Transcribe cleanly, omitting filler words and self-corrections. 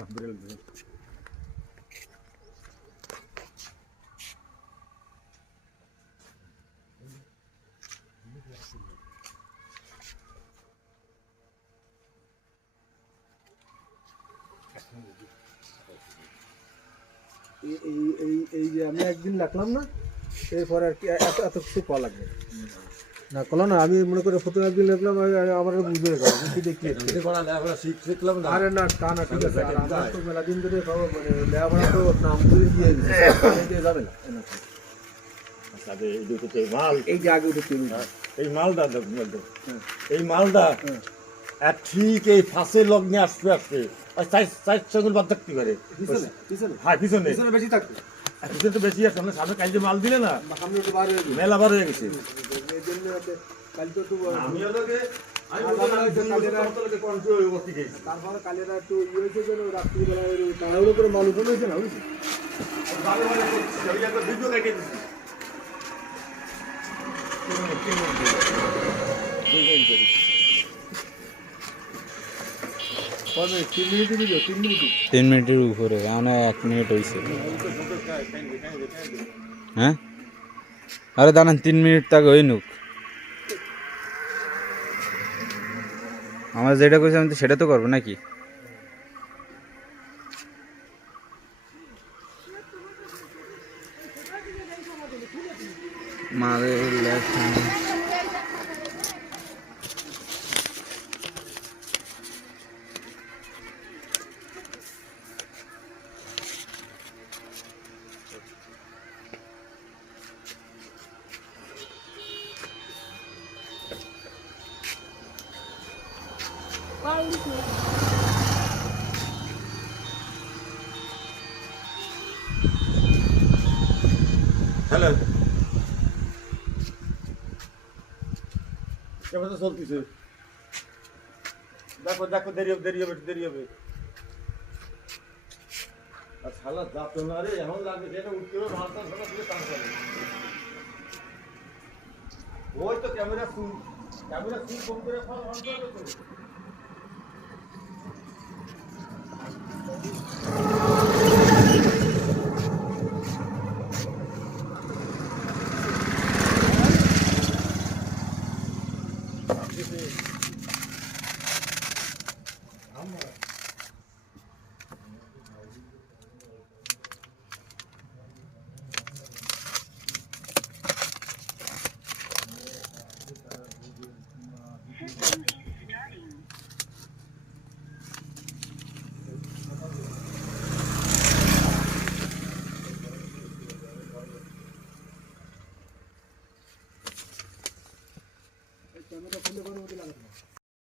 এই যে আমি একদিন রাখলাম না, এরপরে আর কি এত কিছু পাওয়া লাগবে না, কলো না। আমি মনে করি প্রথম একদিন রাখলাম, আমার বুঝতে পারবো কি দেখি শিখলাম না। আরে না, তা না, ঠিক আছে। আমরা তো মেলা দিন ধরে মানে লেখাপড়া তো নাম করে দিয়ে যাবে না। এই যে আগে উঠে এই মালটা এই মালটা ঠিক এই ফাঁসের লগ্নে আসতে আসতে 4 বাদ থাকতে পারে। হ্যাঁ, পিছনে বেশি থাকবে, পিছনে তো বেশি আছে। আমরা সামনে কালকে মাল দিলে না, মেলা বার হয়ে গেছে। তারপরে কালেরা একটু ইয়ে হয়েছে, রাত্রিবেলা তাড়াহুড়ো করে মাল উঠানো হয়েছে না, বুঝছি। তিন মিনিটের উপরে, মানে 1 মিনিট হয়েছে। হ্যাঁ, আরে দাঁড়ান, 3 মিনিট তাকে ওই নুক। আমার যেটা কইছি আমি তো সেটা তো করবো নাকি? মারে লেখা হ্যালো, কেমন চলতেছে? দেখো দেখো, দেরি হবে। আর শালা যাতো না রে, এমন লাগে যেন উঠতে হবে ভাষা শোনা তুলে কাজ করে। ওই তো ক্যামেরা ফুল কম করে